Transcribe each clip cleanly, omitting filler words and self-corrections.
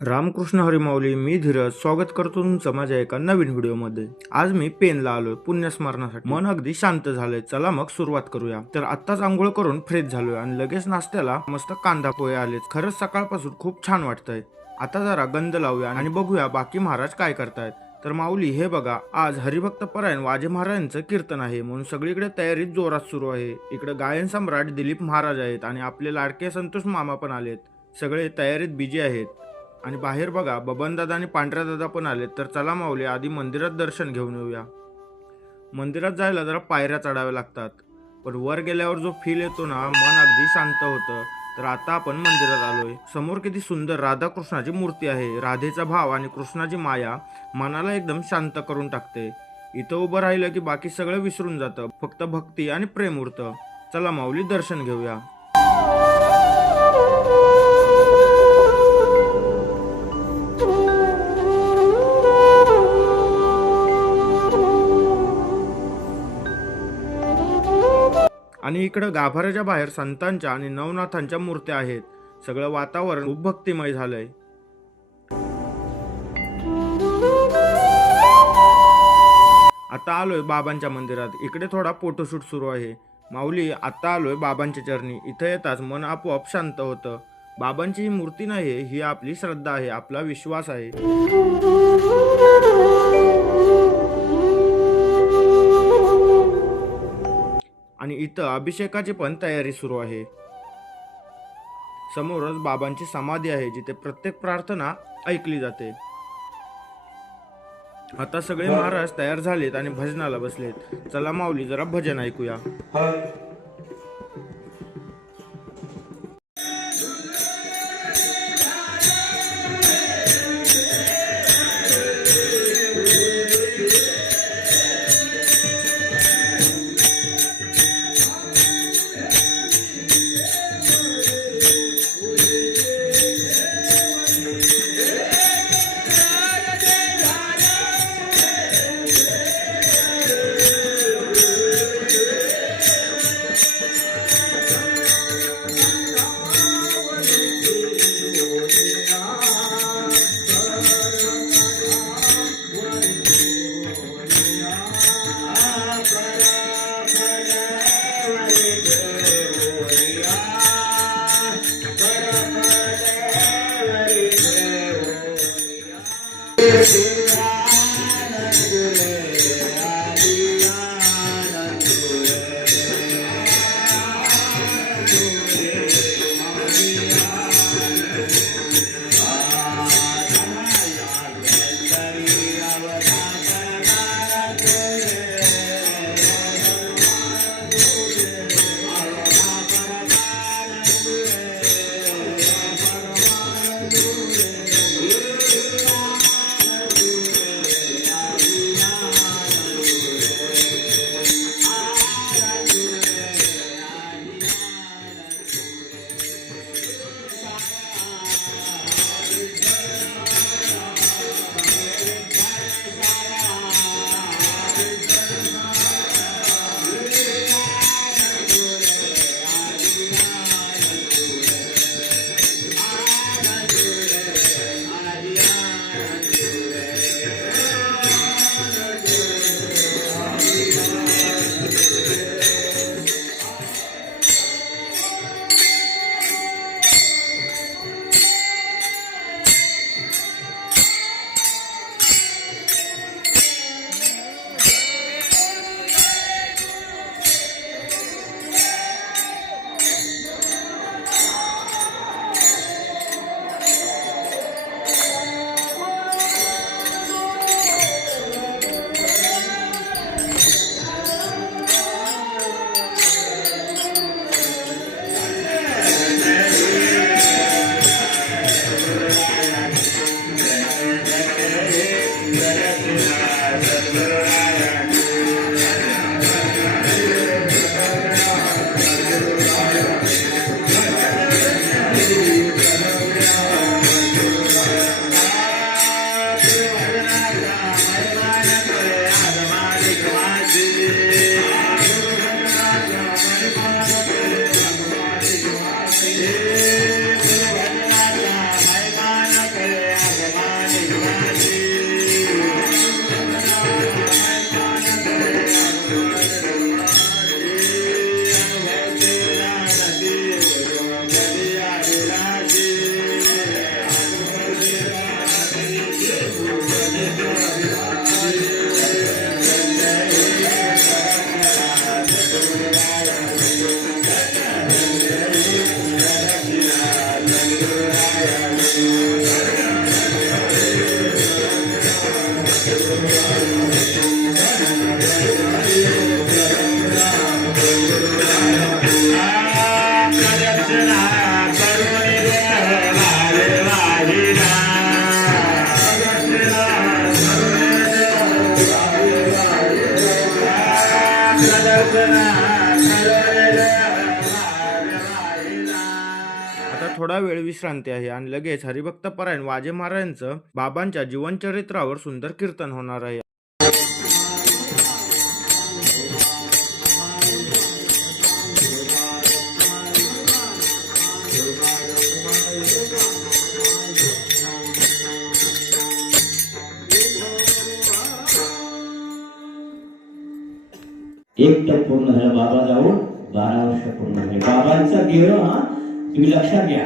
रामकृष्ण हरी माऊली. मी धीरज स्वागत करतो तुमचं माझ्या एका नवीन व्हिडिओमध्ये. आज मी पेनला आलोय पुण्यस्मरणासाठी. मन अगदी शांत झालंय. चला मग सुरुवात करूया. तर आत्ताच आंघोळ करून फ्रेश झालोय आणि लगेच नाश्त्याला मस्त कांदा पोहे आलेत. खरंच सकाळपासून खूप छान वाटतंय. आता जरा गंध लावूया आणि बघूया बाकी महाराज काय करतायत. तर माऊली हे बघा, आज हरिभक्त परायण वाजे महाराजांचं कीर्तन आहे म्हणून सगळीकडे तयारी जोरात सुरू आहे. इकडे गायन सम्राट दिलीप महाराज आहेत आणि आपले लाडके संतोष मामा पण आलेत. सगळे तयारीत बिजी आहेत. आणि बाहेर बघा बबनदादा आणि पांढऱ्या दादा पण आलेत. तर चला माऊली आधी मंदिरात दर्शन घेऊन येऊया. मंदिरात जायला जरा पायऱ्या चढाव्या लागतात, पण वर गेल्यावर जो फील येतो ना, मन अगदी शांत होतं. तर आता आपण मंदिरात आलोय. समोर किती सुंदर राधाकृष्णाची मूर्ती आहे. राधेचा भाव आणि कृष्णाची माया मनाला एकदम शांत करून टाकते. इथं उभं राहिलं की बाकी सगळं विसरून जातं, फक्त भक्ती आणि प्रेम उरतं. चला माऊली दर्शन घेऊया. आणि इकडं गाभाऱ्याच्या बाहेर संतांच्या आणि नवनाथांच्या मूर्त्या आहेत. सगळं वातावरण खूप भक्तिमय झालंय. आता आलोय बाबांच्या मंदिरात. इकडे थोडा फोटोशूट सुरू आहे. माऊली आता आलोय बाबांच्या चरणी. इथं येताच मन आपोआप शांत होतं. बाबांची ही मूर्ती नाही, ही आपली श्रद्धा आहे, आपला विश्वास आहे. आणि इथं अभिषेकाची पण तयारी सुरू आहे. समोरच बाबांची समाधी आहे, जिथे प्रत्येक प्रार्थना ऐकली जाते. आता सगळे महाराज तयार झालेत आणि भजनाला बसलेत. चला माऊली जरा भजन ऐकूया. आता थोडा वेळ विश्रांती आहे आणि लगेच हरिभक्त परायण वाजे महाराजांचं बाबांच्या जीवनचरित्रावर सुंदर कीर्तन होणार आहे. एक तर पूर्ण झालं, बाबा जाऊन 12 वर्ष पूर्ण झाले. बाबांचा देह तुम्ही लक्षात घ्या,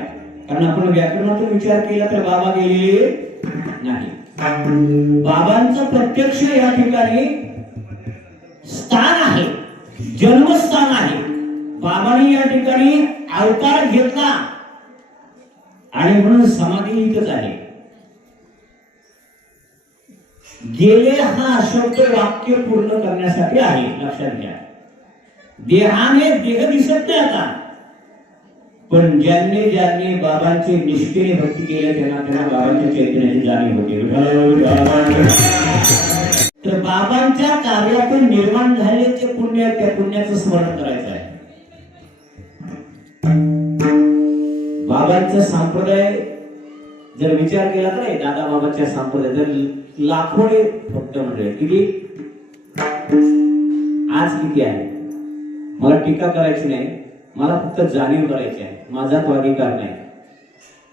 कारण आपण व्याकरणातून विचार केला तर बाबा गेलेले नाही. बाबांचं प्रत्यक्ष या ठिकाणी स्थान आहे, जन्मस्थान आहे. बाबांनी या ठिकाणी अवतार घेतला आणि म्हणून समाधी इथंच आहे. गेले हा शब्द वाक्य पूर्ण करण्यासाठी आहे, लक्षात घ्या. देहाने देह दिसत नाही आता, पण ज्यांनी ज्यांनी बाबांची निष्ठेने भक्ती केली त्यांना बाबांच्या चैतन्याची जाणीव होते. तर बाबांच्या कार्यातून निर्माण झालेले पुण्य, त्या पुण्याचं स्मरण करायचं आहे. बाबांचा संप्रदाय जर विचार केला तर दादा बाबांच्या संप्रदाय जर लाखोने भक्त मंडळी किती आज किती आहे, मला टीका करायची नाही, मला फक्त जाणीव करायची आहे. माझा तो अधिकार नाही,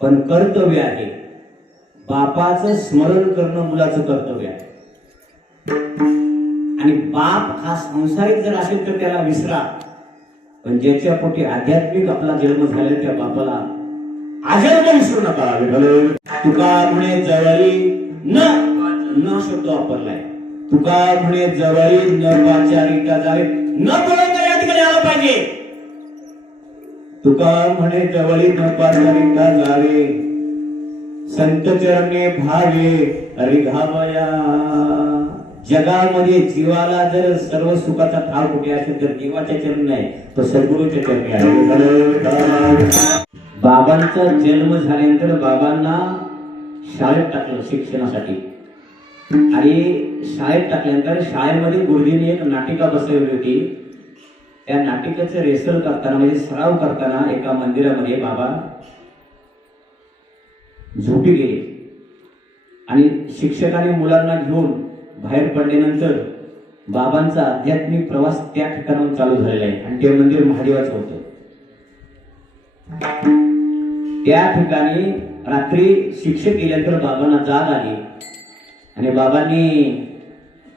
पण कर्तव्य आहे. बापाचं स्मरण करणं मुलाचं कर्तव्य आहे. आणि बाप हा संसारिक जर असेल तर त्याला विसरा, पण ज्याच्या पोटी आध्यात्मिक आपला जन्म झालेला त्या बापाला अजन्म विसरू नका. तुका म्हणे जवळी न शब्द वापरलाय. तुका म्हणे जवळी न पाचारिका जावे, न बोलवता या ठिकाणी आलं पाहिजे. तुका म्हणे जवळी न पाचारिका जावे, संत चरणे भावे रिघावया. जगामध्ये जीवाला जर सर्व सुखाचा ठाव कुठे असेल तर देवाच्या चरणी नाही, तो सद्गुरूच्या चरणी आहे. बाबांचा जन्म झाल्यानंतर बाबांना शाळेत टाकलं शिक्षणासाठी. आणि शाळेत टाकल्यानंतर शाळेमध्ये गुरुजींनी एक नाटिका बसवली होती. त्या नाटिकेचं रेसल करताना म्हणजे सराव करताना एका मंदिरामध्ये बाबा झोपी गेले. आणि शिक्षकाने मुलांना घेऊन बाहेर पडल्यानंतर बाबांचा आध्यात्मिक प्रवास त्या ठिकाणाहून चालू झालेला आहे. आणि ते मंदिर महादेवाचं होतं. त्या ठिकाणी रात्री शिक्षक गेल्यानंतर बाबांना जाग आली आणि बाबांनी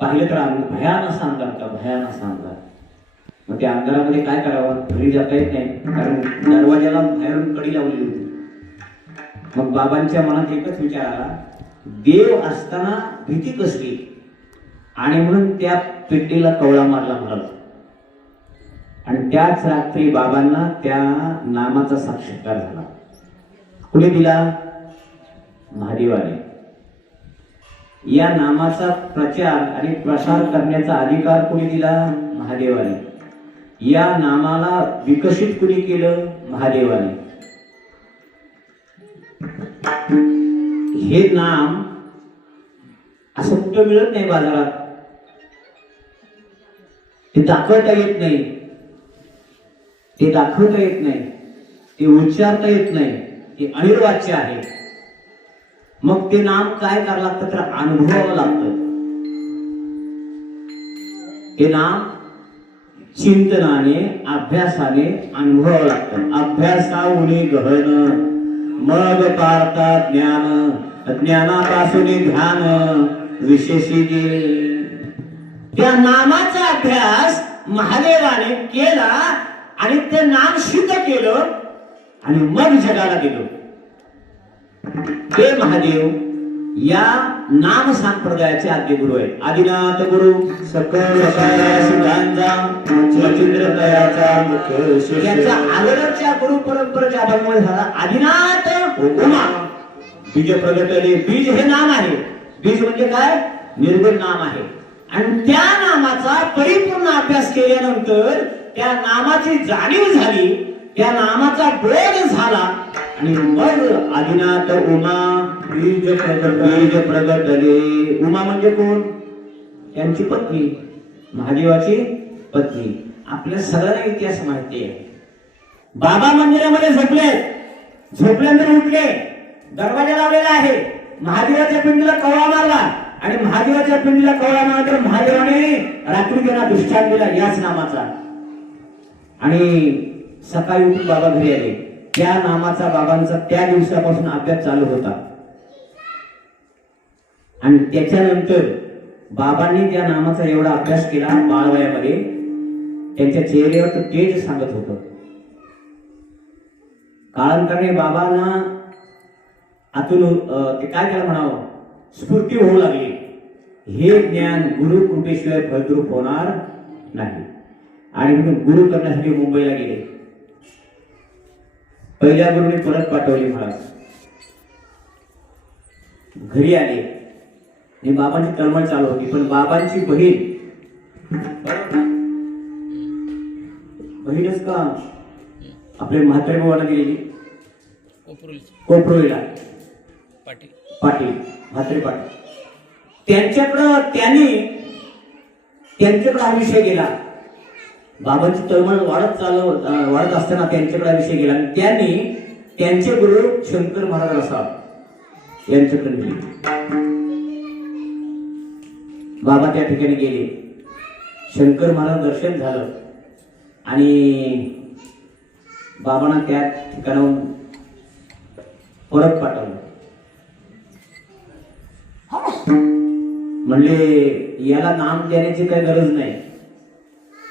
पाहिलं तर भयानक अंधार होता, भयानक अंधार. मग त्या अंधारामध्ये काय करावं, घरी जाता येत नाही, कारण दरवाजाला बाहेरून कडी लावलेली होती. मग बाबांच्या मनात एकच विचार आला, देव असताना भीती कसली, आणि म्हणून त्या पेटीला कवळा मारला महाराज. आणि त्याच रात्री बाबांना त्या नामाचा साक्षात्कार झाला. कुणी दिला? महादेवाने. या नामाचा प्रचार आणि प्रसार करण्याचा अधिकार कुणी दिला? महादेवाने. या नामाला विकसित कुणी केलं? महादेवाने. हे नाम असं कुठं मिळत नाही बाजारात, ते दाखवता येत नाही, ते दाखवता येत नाही, ते उच्चारता येत नाही, ते अनिर्वाच्य आहे. मग ते नाम काय करावं लागतं तर अनुभवावं लागतं. ते नाम चिंतनाने अभ्यासाने अनुभवावं लागतं. अभ्यासाउनी गहन मग पारता ज्ञान ज्ञानापासून ध्यान विशेषी गेले. त्या नामाचा अभ्यास महादेवाने केला आणि ते नाम सिद्ध केलं आणि मग जगाला दिलं. ते महादेव या नाम संप्रदायाचे आद्य गुरु आहेत. आदिनाथ गुरु सकल सिद्धांचा मच्छिंद्र दयाचा याचा अगोदरच्या गुरु परंपरेच्या अभंगामुळे झाला आदिनाथ उमा. बीज प्रगटले. बीज हे नाम आहे. बीज म्हणजे काय? निर्गुण नाम आहे. आणि त्या नामाचा परिपूर्ण अभ्यास केल्यानंतर त्या नामाची जाणीव झाली, त्या नामाचा बोध झाला आणि मग आदिनाथ उमा बीज प्रगटले. उमा म्हणजे कोण? त्यांची पत्नी, महादेवाची पत्नी. आपल्या सगळ्यांना इतिहास माहिती आहे. बाबा मंदिरामध्ये झोपल्यानंतर उठले, दरवाजा लावलेला आहे. महादेवाच्या पिंडीला कवळा मारला आणि महादेवाच्या पिंडीला कवळा मारला. महादेवाने रात्री त्यांना दृष्टांत दिला याच नामाचा. आणि सकाळी उठून बाबा घरी आले. त्या नामाचा बाबांचा त्या दिवसापासून अभ्यास चालू होता. आणि त्याच्यानंतर बाबांनी त्या नामाचा एवढा अभ्यास केला बाळवयामध्ये, त्यांच्या चेहऱ्यावर तेज सांगत होतं. काळांतराने बाबांना आतून ते काय त्याला म्हणावं, स्फूर्ती होऊ लागली. हे ज्ञान गुरु कृपेशिवाय फलद्रूप होणार नाही. आणि म्हणून गुरु करण्यासाठी मुंबईला गेले. पहिल्या गुरुने परत पाठवले महाराज. घरी आले आणि बाबांची तळमळ चालू होती. पण बाबांची बहीणच का आपले म्हातारे बाबांना गेलेली कोपरोळीला पाटील म्हात्रे पाटील. त्यांच्याकडे हा विषय गेला. बाबांची तळमळ वाढत असताना त्यांच्याकडे हा विषय गेला आणि त्यांनी त्यांचे गुरु शंकर महाराज रसाळ यांच्याकडे गेले. बाबा त्या ठिकाणी गेले. शंकर महाराज दर्शन झालं आणि बाबांना त्या ठिकाणाहून परत पाठवलं. म्हणले याला नाम देण्याची काही गरज नाही,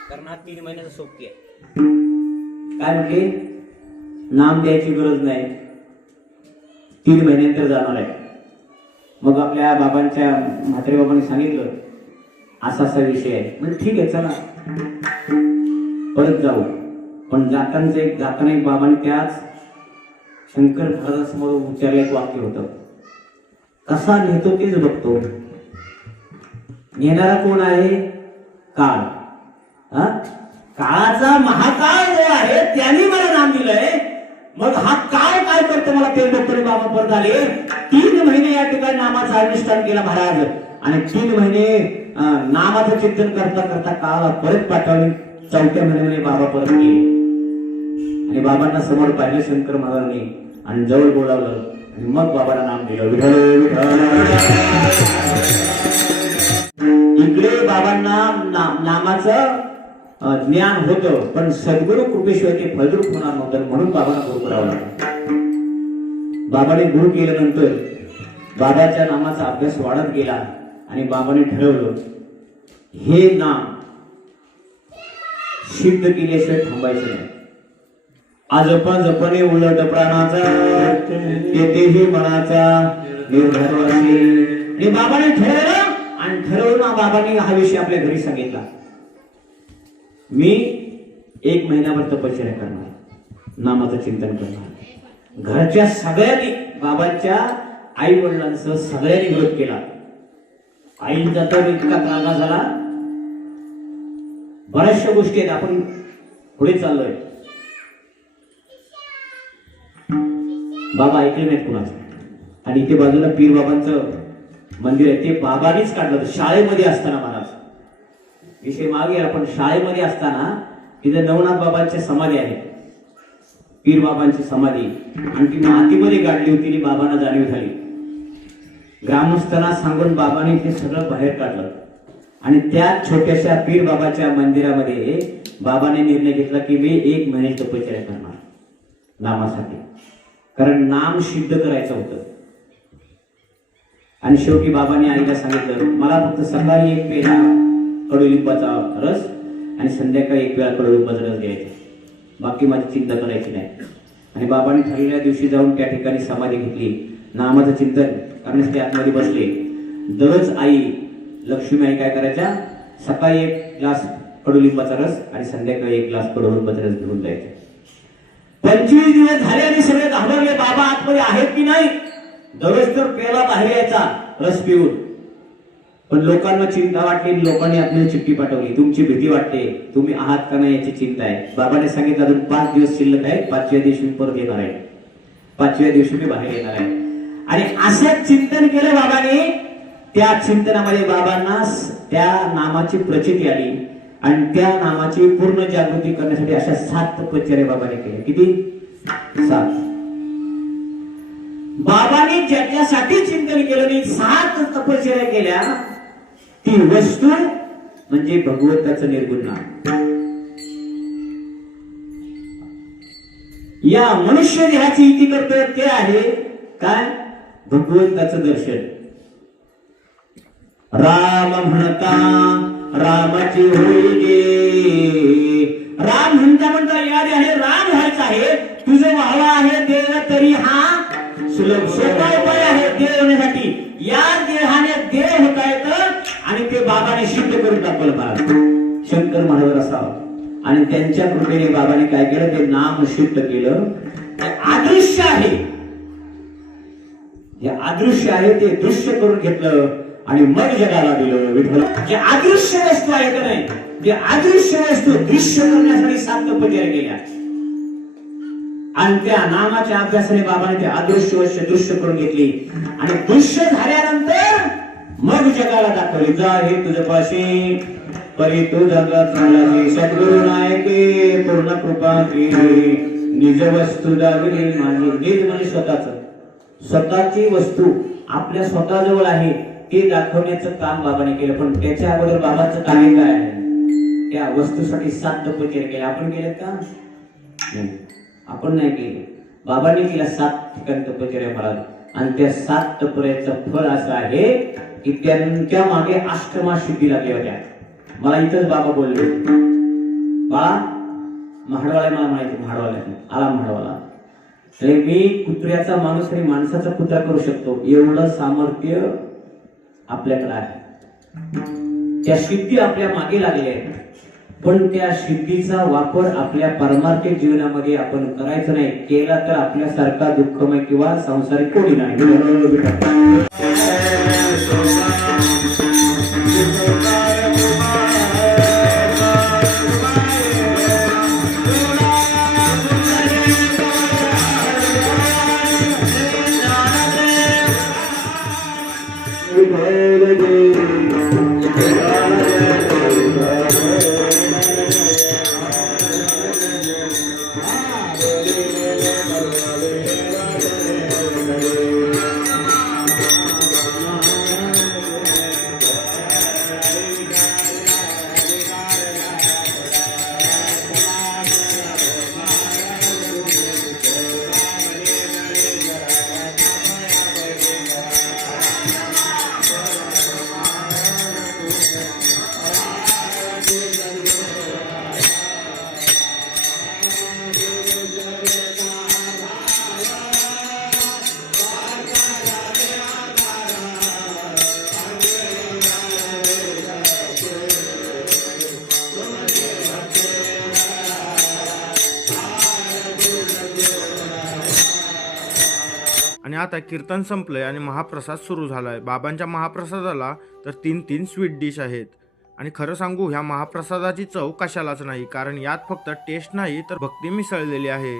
कारण हा 3 महिन्याचा सोबती आहे. काय म्हणले? नाम द्यायची गरज नाही, 3 महिन्यानंतर जाणार आहे. मग आपल्या बाबांच्या म्हात्रे बाबांनी सांगितलं असा असा विषय आहे. म्हणजे ठीक आहे चला परत जाऊ. पण जाताना एक बाबांनी त्याच शंकर महाराजांसमोर उच्चारलं एक वाक्य होतं, कसा नेतो तेच बघतो. नेणारा कोण आहे? काळ. काळाचा महाकाळ जो आहे त्यांनी मला नाम दिलंय. मग हा काळ काय करतो मला ते बघतो. बाबा परत आले. 3 महिने या ठिकाणी नामाचा अनुष्ठान केला महाराज आणि 3 महिने नामाचं चिंतन करता करता काळाला परत पाठवले. 4थ्या महिन्यामध्ये बाबा परत गेले आणि बाबांना समोर पाहिलं शंकर महाराजांनी आणि जवळ बोलावलं आणि मग बाबाला नाम दिलं विठ्ठल विठ्ठल. इकडे बाबांना नामाचं ज्ञान होतं पण सद्गुरु कृपेशिवाय ते फलद्रूप होणार नव्हतं. म्हणून बाबांना गुरु करावं लागलं. बाबाने गुरु केल्यानंतर बाबाच्या नामाचा अभ्यास वाढत गेला आणि बाबाने ठरवलं हे नाम सिद्ध केल्याशिवाय थांबायचं नाही. आजपा जपणे उलट प्राणाचा तेही मनाचा निर्धारवासी. आणि बाबाने ठरवलं आणि ठरवून बाबांनी हा विषय आपल्या घरी सांगितला. मी 1 महिन्याभर तपश्चर्या करणार, नामाचं चिंतन करणार. घरच्या सगळ्यांनी बाबांच्या आई वडिलांसह सगळ्यांनी विरोध केला. आईचा तर इतका त्रागा झाला. बऱ्याचशा गोष्टी आहेत, आपण पुढे चाललोय. बाबा ऐकले नाहीत कुणाचं. आणि इथे बाजूला पीर बाबांचं मंदिर आहे, ते बाबांनीच काढलं. शाळेमध्ये असताना महाराज विषय मागे आपण शाळेमध्ये असताना तिथे नवनाथ बाबांची समाधी आहे, पीर बाबांची समाधी, आणि ती मातीमध्ये गाडली होती आणि बाबांना जाणीव झाली. ग्रामस्थांना सांगून बाबांनी ते सगळं बाहेर काढलं आणि त्या छोट्याशा पीर बाबाच्या मंदिरामध्ये बाबाने निर्णय घेतला की मी 1 महिने तपश्चर्या करणार नामासाठी, कारण नाम सिद्ध करायचं होतं. आणि शेवटी बाबांनी आईला सांगितलं, मला फक्त सकाळी एक पेला कडुलिंबाचा रस आणि संध्याकाळी एक वेळा कडुलिंबाचा रस घ्यायचा, बाकी माझी चिंता करायची नाही. आणि बाबांनी ठरलेल्या दिवशी जाऊन त्या ठिकाणी समाधी घेतली, नामाचं चिंतन करण्यासाठी आतमध्ये बसले. दररोज आई लक्ष्मी आई काय करायच्या, सकाळी एक ग्लास कडुलिंबाचा रस आणि संध्याकाळी एक ग्लास कडुलिंबाचा रस घेऊन जायचा. 25 दिवस झाले आणि सगळे घाबरले, बाबा आतमध्ये आहेत की नाही. दररोज तर पेला बाहेर यायचा रस पिऊन, पण लोकांना चिंता वाटली, लोकांनी आपल्याला चिठ्ठी पाठवली, तुमची भीती वाटते, तुम्ही आहात का नाही याची चिंता आहे. बाबाने सांगितलं अजून 5 दिवस शिल्लक आहे, 5व्या दिवशी मी परत येणार आहे, 5व्या दिवशी मी बाहेर येणार आहे. आणि असं चिंतन केलं बाबाने. त्या चिंतनामध्ये बाबांना त्या नामाची प्रचिती आली आणि त्या नामाची पूर्ण जागृती करण्यासाठी अशा 7 तपश्चर्या बाबाने केल्या. किती? 7. बाबांनी ज्याच्यासाठी चिंतन केलं नाही 7 तपश्चर्या केल्या, ती वस्तू म्हणजे भगवंताचं निर्गुण नाम. या मनुष्य देहाची इति करतोय ते आहे काय? भगवंताचं दर्शन. राम म्हणता रामाची होईल, राम म्हणता याद आहे, राम व्हायचं आहे, तुझं व्हावा आहे देव तरी हा सुलभ सोपा उपाय आहे देव होण्यासाठी. या देहाने देव होता येतं आणि ते बाबाने सिद्ध करून टाकलं. मला शंकर महाराज असावं आणि त्यांच्या कृपेने बाबाने काय केलं, ते नाम सिद्ध केलं. अदृश्य आहे, जे अदृश्य आहे ते दृश्य करून घेतलं आणि मग जगाला दिलं. विठ्ठल जे अदृश्य वस्तू आहे का नाही, जे अदृश्य वस्तू दृश्य करण्यासाठी 7 तपश्चर्या केल्या आणि त्या नामाच्या अभ्यासाने बाबाने ते अदृश्य वस्तू दृश्य करून घेतली आणि दृश्य झाल्यानंतर मग जगाला दाखवली. जा हे तुझपाशी परी तू जगात चालला, सद्गुरु नायके पूर्ण कृपा केली, निज वस्तू दागली माझी. निज म्हणजे स्वतःची वस्तू आपल्या स्वतःजवळ आहे ते दाखवण्याचं काम बाबाने केलं. पण त्याच्या अगोदर बाबाचं कार्य काय आहे, त्या वस्तूसाठी 7 तपश्चर्या केल्या. आपण केल्यात का? नाही, आपण नाही केले. बाबांनी केल्या 7 ठिकाणी तपश्चर्या महाराज. आणि त्या 7 तपश्चर्याचं फळ असं आहे की त्यांच्या मागे अष्टमा सिद्धी लागल्या होत्या. मला इथंच बाबा बोलले, बाळा म्हाडवाला, मला माहिती म्हाडवाला आला, म्हाडवाला तरी मी कुत्र्याचा माणूस आणि माणसाचा कुत्रा करू शकतो, एवढं सामर्थ्य आपल्याकडे आहे. त्या सिद्धी आपल्या मागे लागल्या आहेत, पण त्या सिद्धीचा वापर आपल्या पारमार्थिक जीवनामध्ये आपण करायचं नाही. केला तर आपल्यासारखा दुःखमय किंवा संसारिक कोणी नाही. आणि आता कीर्तन संपलंय आणि महाप्रसाद सुरू झालाय. बाबांच्या महाप्रसादाला तर 3 स्वीट डिश आहेत. आणि खरं सांगू, ह्या महाप्रसादाची चव कशालाच नाही, कारण यात फक्त टेस्ट नाही तर भक्ती मिसळलेली आहे.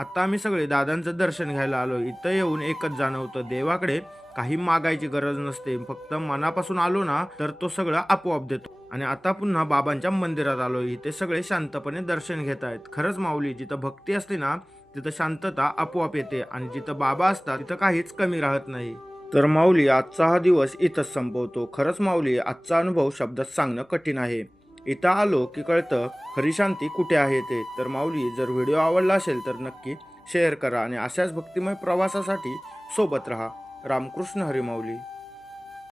आता आम्ही सगळे दादांचं दर्शन घ्यायला आलो. इथं येऊन एकच जाणवतं, देवाकडे काही मागायची गरज नसते, फक्त मनापासून आलो ना तर तो सगळं आपोआप देतो. आणि आता पुन्हा बाबांच्या मंदिरात आलो. इथे सगळे शांतपणे दर्शन घेत आहेत. खरंच माऊली, जिथं भक्ती असते ना तिथं शांतता आपोआप येते आणि जिथं बाबा असतात तिथं काहीच कमी राहत नाही. तर माऊली, आजचा हा दिवस इथंच संपवतो. खरंच माऊली, आजचा अनुभव शब्दात सांगणं कठीण आहे. इथं आलो की कळतं खरी शांती कुठे आहे ते. तर माऊली, जर व्हिडिओ आवडला असेल तर नक्की शेअर करा आणि अशाच भक्तिमय प्रवासासाठी सोबत राहा. रामकृष्ण हरी माऊली.